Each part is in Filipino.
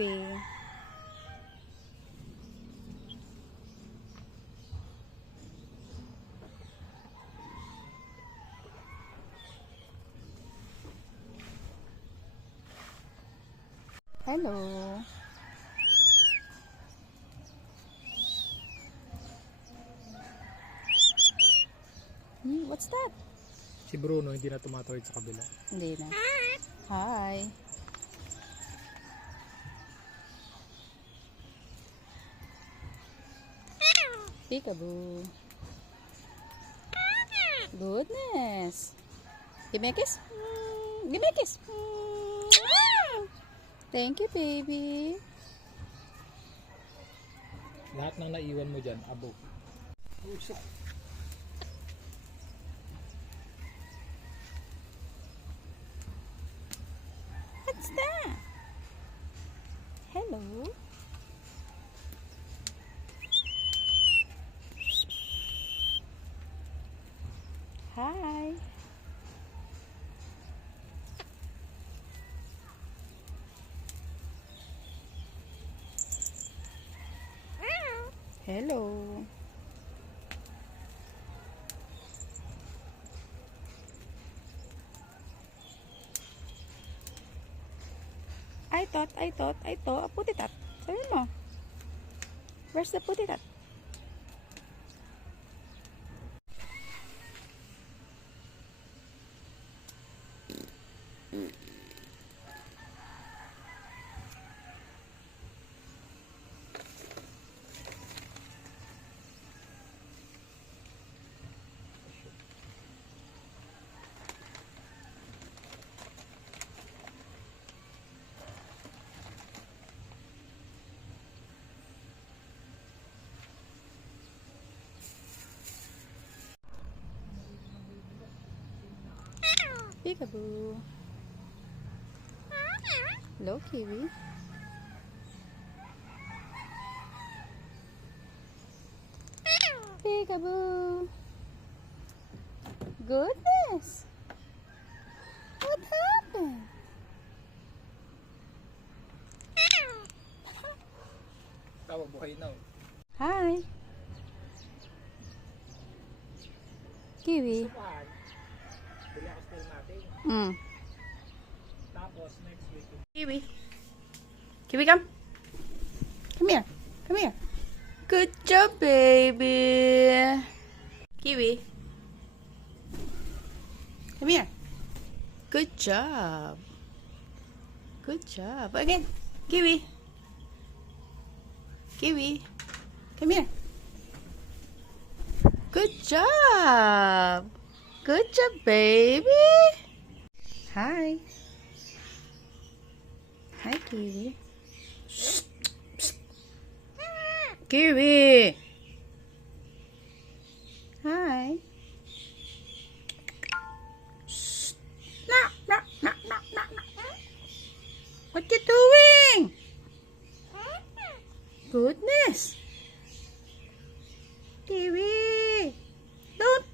Kiwi. Hello. What's that? Si Bruno hindi na tumatawid sa kabila. Hindi na. Hi. Peekaboo. Goodness. Give me a kiss. Give me a kiss. Thank you, baby. Lahat ng naiwan mo dyan, abo. Usok. What's that? Hello. Hi. Hello. I thought, put it up. Sabi mo. Where's the put it up? Peekaboo. Hello, Kiwi. Peekaboo. Goodness. What happened? Tawa buhay na. Hi. Kiwi. Supahan. Bili ako school natin. Tapos next week. Kiwi. Kiwi, come. Come here. Come here. Good job, baby. Kiwi. Come here. Good job. Good job. Again. Kiwi. Kiwi. Come here. Good job. Good job, baby. Hi. Hi, Kiwi. Kiwi. Hi. No, no, no, no, no, no. What you doing? Goodness. Kiwi. Don't.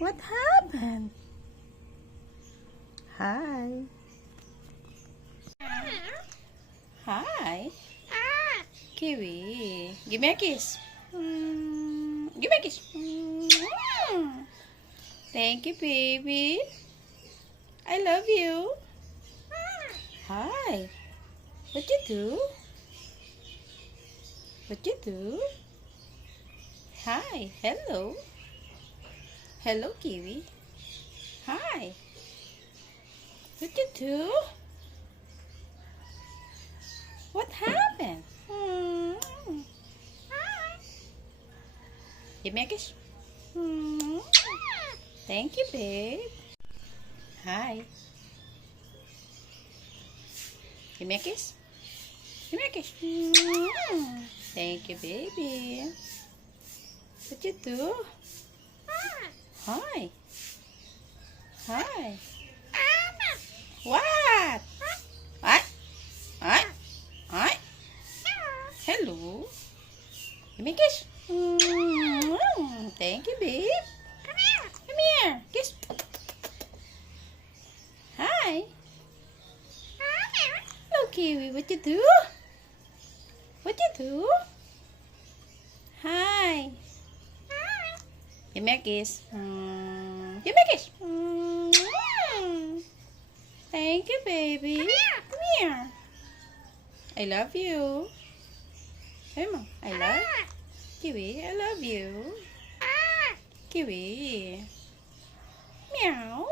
What happened? Hi. Hi. Kiwi. Give me a kiss. Give me a kiss. Thank you, baby. I love you. Hi. What you do? What you do? Hi. Hello. Hello, Kiwi. Hi. What you do? What happened? Give me a kiss. Thank you, babe. Hi. Give me a kiss. Give me a kiss. Thank you, baby. What you do? Hi. Hi. What? What? What? What? Hello. Give me a kiss. Thank you, babe. Come here. Come here. Kiss. Hi. Hello, Kiwi. What you do? What you do? Hi. Give me a kiss. Give me a kiss. Thank you, baby. Come here. I love you. Hey, Mom. I love Kiwi. I love you. Kiwi. Meow.